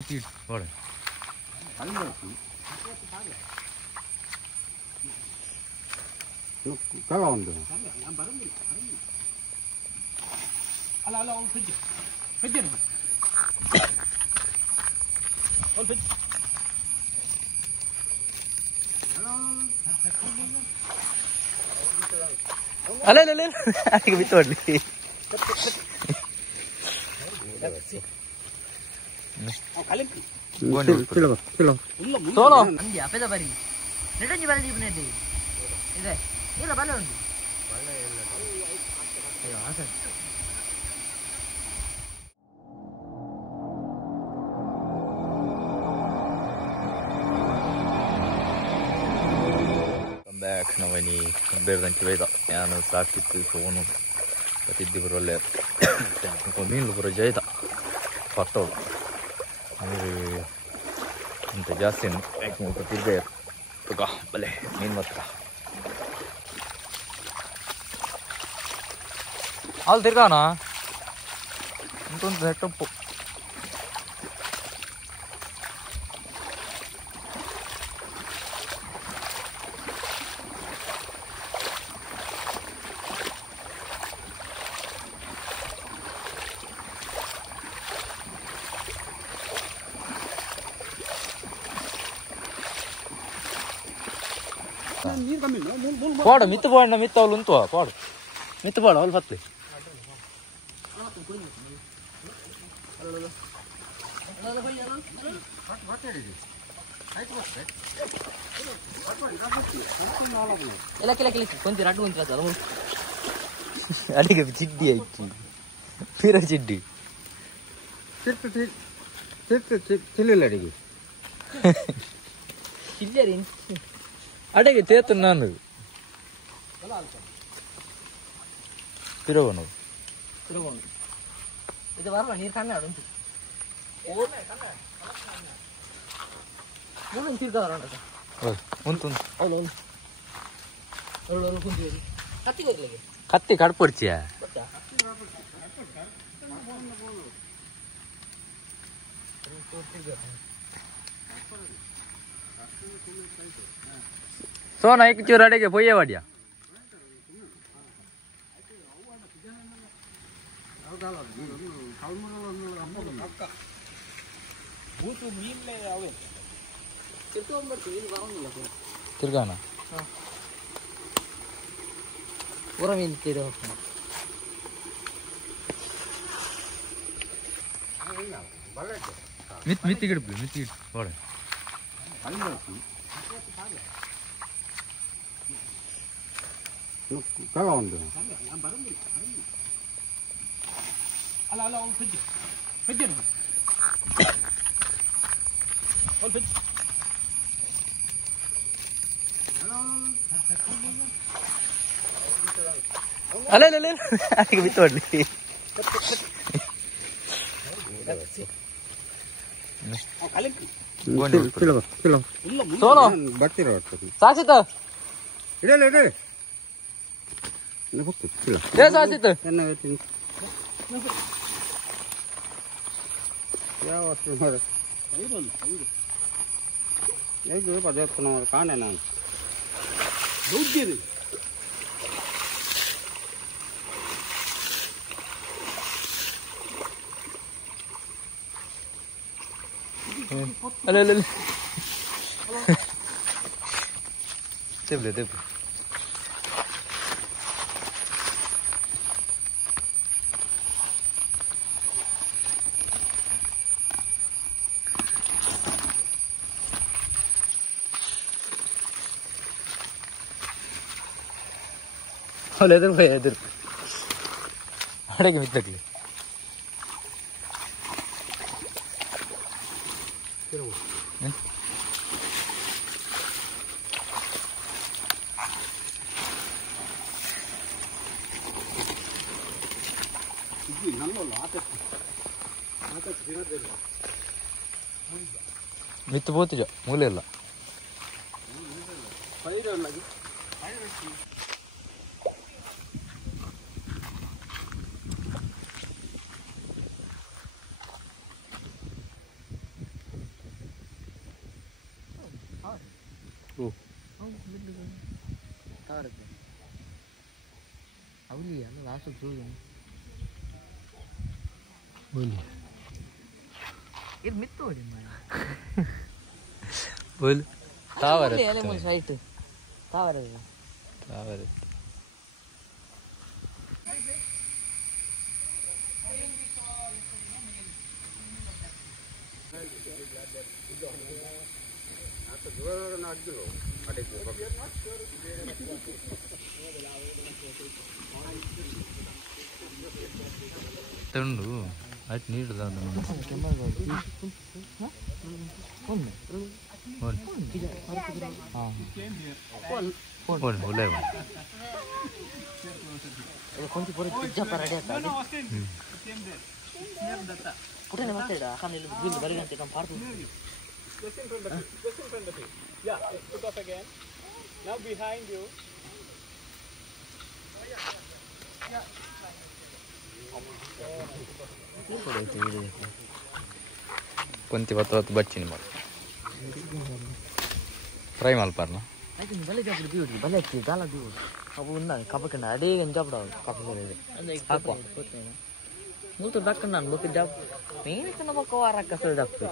Voilà. Kalau on dong. Ala on pergi. Pergi. On pergi. Ala ala ala. Aku betul ni. Kilo. Solo. India, apa dah bari? Neto ni bari di mana ni? Ini dah balon. Ayo, asal. Come back now any better than Chiveda. I know start with this one. But it did roll it. Continue for a jada. Photo. Inte Justin ek mot till det. Toka bale min matka. All ತಿರ್ಗಾನಾ ಇಂತೊಂದು setup ಪಾಡು ಮಿತ್ತು ಪಾಡ ಮಿತ್ತು ಅವಳು ಉಂಟು ಪಾಡು ಮಿತ್ತು ಪಾಡು ಅವಳು ಬತ್ತಲಿ Ela kila konti radu konti radu. ಅಡಿಗೆ ಚಿಡ್ಡಿ ಆಯ್ತು ಪೀರ ಚಿಡ್ಡಿ Cilil adik. Cilerin. ಅಡಿಗೆ ತೇತು ನಾನು ತಿರುವನು Turun. Itu baru nir kana ada tu. Belum tiga orang ada. ಉಂಟು Lalu pun dia. Kati kau lagi. ಕತ್ತಿ ಕಡ್ಪಡ್ಚಿಯ Baca. ಸೋನ ಏಕ ಚೂರು ಅಡಿಗೆ ಪೊಯ್ಯ ವಾಡ್ಯಾ Butuh mil le awe. Itu ambil tu ini barang ni lah. ತಿರ್ಗಾನ Orang ini tidak. ಮಿತ್ತಿ ಗಿಡ್ಬಿ ಮಿತ್ತಿ ಹೊಡೆ Kalau on dong. Ala on pergi. Pergi. On pergi. ಅಲ್ಲ ಅಲ್ಲ ಅಲ್ಲ ಅದಕ್ಕೆ ಬಿತ್ತು ಹೊಡ್ಲಿ Kilo. Sonu Batir ಸಾಸಿತ Ide. Ini bukti kilo. ಏ ಸಾಸಿತ Karena itu. Ya waktu mana? Ya juga pada kena kanan. Duduk. ಅಲ್ಲ ಅಲ್ಲ ಅಲ್ಲ ತೆಬ್ಲೆ ತೆಬ್ಲೆ ಅಲ್ಲ ಎದುರು ಭಯ ಎದುರು ಅಡಗೆ ಮಿತ್ತಕ್ಲಿ ಮಿತ್ತು ಬೋತಿಜ ಮೂಲೆ ಇಲ್ಲ ಅವಲಿ ಅಲ್ಲ ಲಾಸ್ಟ್ ಇದು ಮಿತ್ತು ಹೊಡಿ बोल टावर ಸೈಟ್ टावर टावर ತಂಡು ಅಟ್ ನೀಡ್ದ కొంచెం పొడి పిజ్జా రెడీ అవుతుంది పుట్టిన మాట్లాడ కానీ వీళ్ళు బరిగంటే కం పాడుతుంది Yeah, put off again. Now behind you. कोणती वातावरण बच्ची मग ಫ್ರೈ ಮಲ್ಪಾರ್ನ అయితే భలే చేపలు దిగుడు భలే చాలా దిగుడు అప్పుడు ఉన్నది కప్పకండి అదే ఏం చెప్పడం కప్పలేదు మూత దక్కన్నాను లోకి జాబ్ నేను చిన్న పక్క వారాక అసలు తప్పు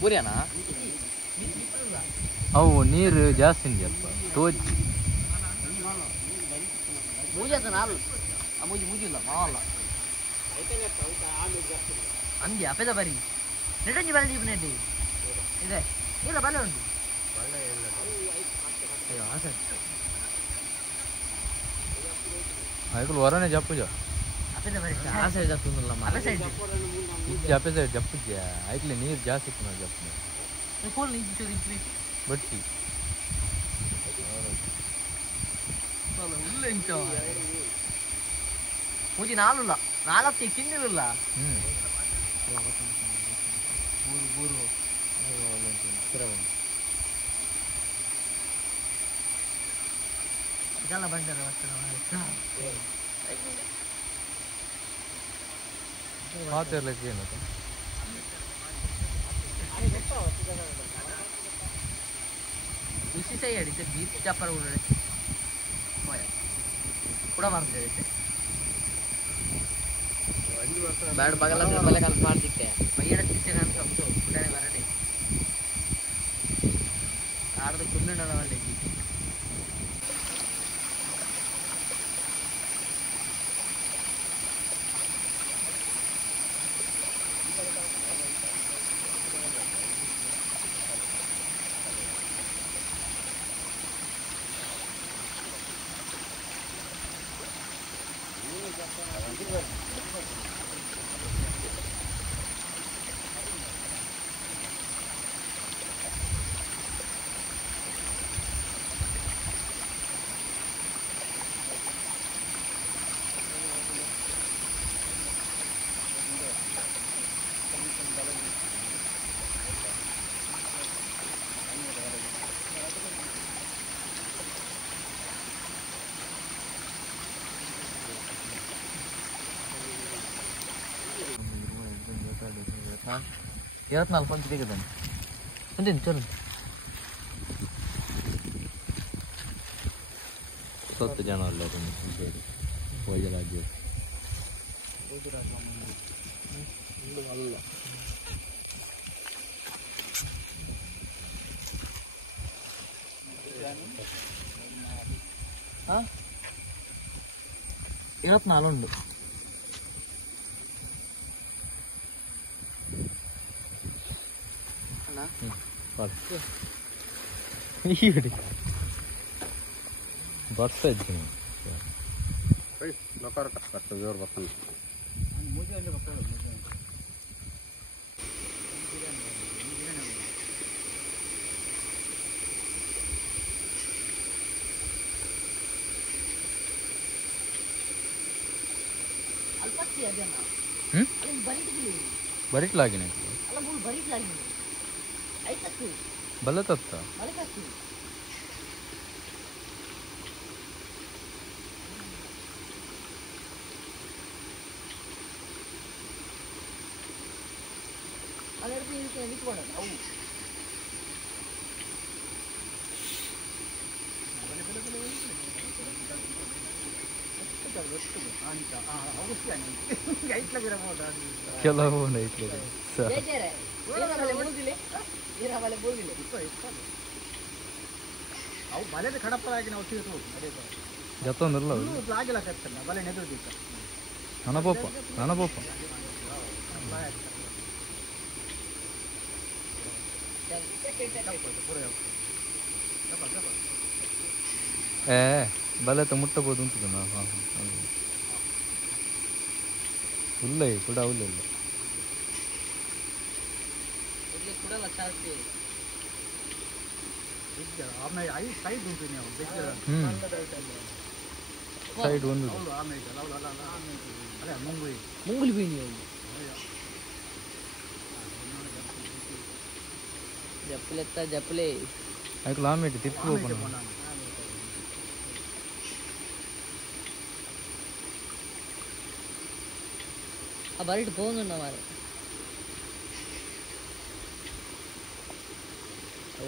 ಪೂರಿಯಾನಾ ಅವು ನೀರು ಜಾಸ್ತಿ ಇದೆಯಪ್ಪ ತೋಜಿ ಮೂಜಾತ ನಾಲ್ ಆ ಮೂಜಿ ಮೂಜಿಲ್ಲ ಮಾವಲ್ಲ ಅಂದಿ ಅಪೆದ ಬರಿ ನೆಟಂಜಿ ಬಲೆ ದೀಪನೆಡ್ಡಿ ಇದೆ ಇಲ್ಲ ಬಲೆ ಉಂಟು ಅಯ್ಯೋ ಆಸೆ ಅಯ್ಯೋ ಹೊರನೆ ಜಪ್ಪುಜ ಅಪೆದ ಬರಿ ಆ ಸೈಡ್ ಜಪ್ಪುನಲ್ಲ ಅಲ್ಲ ಸೈಡ್ ಜಪ್ಪೆ ಸೈಡ್ ಜಪ್ಪುಜ ಐಕ್ಲೆ ನೀರು ಜಾಸ್ತಿ ಇತ್ತು ನಾವು ಜಪ್ಪು ಕೋಲ್ ನಿಂತು ನಿಂತು ಬಟ್ಟಿ ಉಲ್ಲ ಇಂಚ ಮೂಜಿ ನಾಲುಲ್ಲ ನಾಲ್ಕು ಕಿಂಗಿಲ್ಲ ಬೂರು ಬೂರು ಇದೆಲ್ಲ ಬಂಡರ ಮಾತಿರ್ಲಿಕ್ಕೆ ಏನು उसी से ही अड़ी बीच चापर उड़ रहे पूरा मार दे रहे बैड बगल से पहले कल मार दिखते हैं भैया दिखते हैं हम सब तो उड़ने वाले नहीं आड़ तो कुन्ने ना वाले Yarat nalpon tiga kan? Mending turun. Satu jangan lihat ini. Wajah lagi. Hah? Yarat nalon dulu. Iya ಬರ್ತಾ ಇದ್ದೀನಿ ಜೋರು ಬರ್ತಾನೆ ಬರೀಟ್ ಲಾಗಿನ ಬಲ್ಲತ್ತ ಅದೆರಡು ಇದಕ್ಕೆ ನಿಂತ್ಕೊಂಡು ಅವು ಕೆಲವು ಅವು ಬಲೆದ ಕಡಪರಾಗಿ ನಾವು ಸಿಗುತ್ತವು ಜತ್ತೊಂದಿರಲ್ಲ ಆಗಿಲ್ಲ ಕರ್ತಲ್ಲ ಬಲೆ ನೆದರ್ದಿತ್ತ ನನಪಪ್ಪ ಏ ಬಲೆ ಮುಟ್ಟಬಹುದು ಉಂಟು ಇಲ್ಲ ಕೂಡ ಇಲ್ಲ ಆಮೇಲೆ 5 ಸೈಡ್ ಉಂಟು ನೀವು ಸೈಡ್ ಒಂದು ಮುಂಗುಲಿ ಬೀನಿ ಜಪ್ಪಲೆತ್ತ ಜಪ್ಪಲೆ ಅದಕ್ಕೆ ಲಾಮೇಟಿ ತಿಪ್ಪು ಹೋಗೋಣ ആ ബറിട്ട് പോകുന്നുണ്ടോ മാറി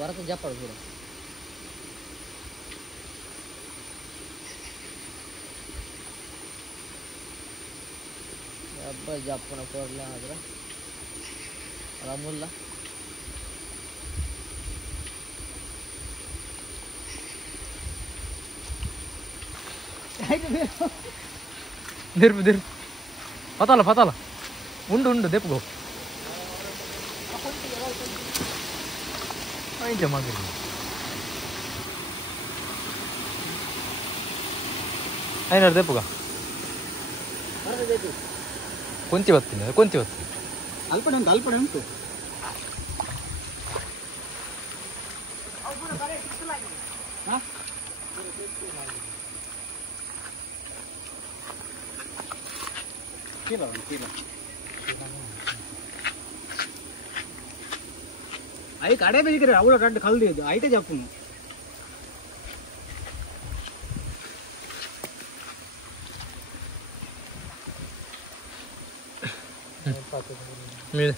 വറത്ത് ജപ്പാട് പൂര ಅಬ್ಬ ಜಪ್ಪನ ಕೊಡ್ಲ ಆದ್ರೆ ರಾಮುಲ್ಲ ದಿರ್ಬು ಪತಾಲ ಉಂಡು ದೆಪ್ಪು ಜಮಾಗಿರಿ ಐನಾರು ದೆಪ್ಪುಗ ಕೊಂತಿ ಬತ್ತೀನಿ ಅಲ್ಪಡೆ ಉಂಟು అవి కడే దగ్గర అవుల కట్టు కలదు అయితే చెప్పును మీరు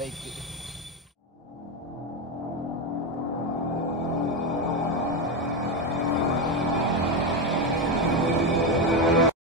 ಬೈಕ್